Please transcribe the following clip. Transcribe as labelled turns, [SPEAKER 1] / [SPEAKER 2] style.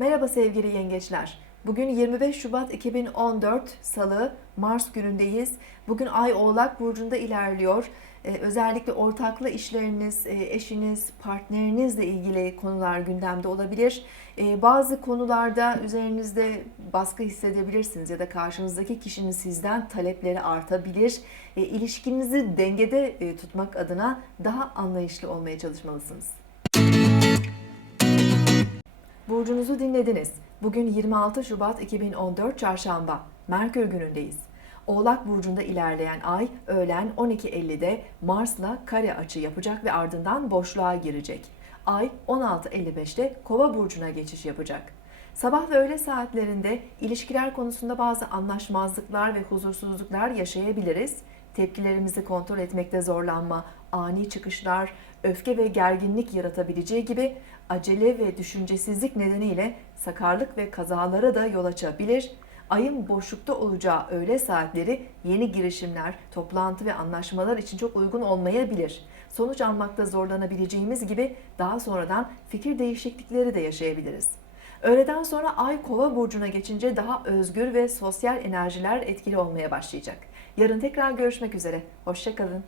[SPEAKER 1] Merhaba sevgili yengeçler. Bugün 25 Şubat 2014 Salı Mars günündeyiz. Bugün Ay Oğlak Burcu'nda ilerliyor. Ee, özellikle ortaklı işleriniz, e, eşiniz, partnerinizle ilgili konular gündemde olabilir. Ee, bazı konularda üzerinizde baskı hissedebilirsiniz ya da karşınızdaki kişinin sizden talepleri artabilir. E, ilişkinizi dengede e, tutmak adına daha anlayışlı olmaya çalışmalısınız. Burcunuzu dinlediniz. Bugün 26 Şubat 2014 Çarşamba. Merkür günündeyiz. Oğlak Burcu'nda ilerleyen ay öğlen 12.50'de Mars'la kare açı yapacak ve ardından boşluğa girecek. Ay 16.55'te Kova Burcu'na geçiş yapacak. Sabah ve öğle saatlerinde ilişkiler konusunda bazı anlaşmazlıklar ve huzursuzluklar yaşayabiliriz. Tepkilerimizi kontrol etmekte zorlanma, ani çıkışlar, öfke ve gerginlik yaratabileceği gibi acele ve düşüncesizlik nedeniyle sakarlık ve kazalara da yol açabilir. Ayın boşlukta olacağı öğle saatleri yeni girişimler, toplantı ve anlaşmalar için çok uygun olmayabilir. Sonuç almakta zorlanabileceğimiz gibi daha sonradan fikir değişiklikleri de yaşayabiliriz. Öğleden sonra Ay Kova burcuna geçince daha özgür ve sosyal enerjiler etkili olmaya başlayacak. Yarın tekrar görüşmek üzere. Hoşçakalın.